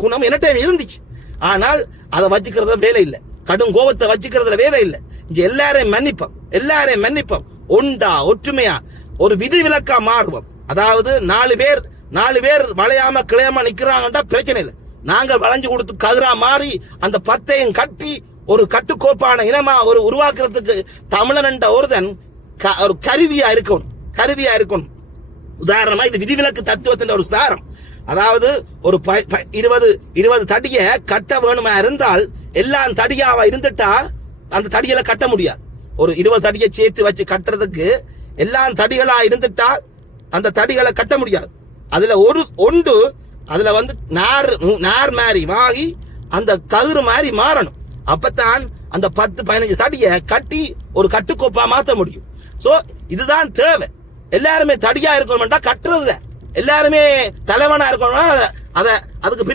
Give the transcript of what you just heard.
குணம் என்னட்டே இருந்துச்சு. ஆனால் அதை வச்சுக்கிறத வேலை இல்லை, கடும் கோபத்தை வச்சுக்கிறதுல வேலை இல்லை. இங்க எல்லாரையும் மன்னிப்போம், ஒண்டா ஒற்றுமையா ஒரு விதி விலக்கா மாறுவோம். அதாவது நாலு பேர் வளையாம கிளையாம நிக்கிறாங்கன்றா பிரச்சனை இல்லை. நாங்கள் வளைஞ்சு கொடுத்து கதிரா மாறி அந்த பத்தையும் கட்டி ஒரு கட்டுக்கோப்பான இனமா ஒரு உருவாக்குறதுக்கு தமிழன் என்ற ஒருதன் ஒரு கருவியா இருக்கணும். உதாரணமா இது விதிவிலக்கு தத்துவத்தின் ஒரு சாரம். அதாவது ஒரு 20 தடிய கட்ட வேணுமா இருந்தால் எல்லாம் தடியாவா இருந்துட்டா அந்த தடிகளை கட்ட முடியாது. ஒரு 20 தடியை சேர்த்து வச்சு கட்டுறதுக்கு எல்லாம் தடிகளா இருந்துட்டா அந்த தடிகளை கட்ட முடியாது. அதுல ஒன்று அதுல நார் மாதிரி வாங்கி அந்த கயிறு மாதிரி மாறணும். அப்பத்தான் அந்த 10-15 தடியை கட்டி ஒரு கட்டுக்கோப்பா மாத்த முடியும். சோ இதுதான் தேவை. எல்லாருமே தடியா இருக்கணும்டா கட்டுறதுல, எல்லாருமே தலைவனா இருக்கணும்னா அதுக்கு பின்னாடி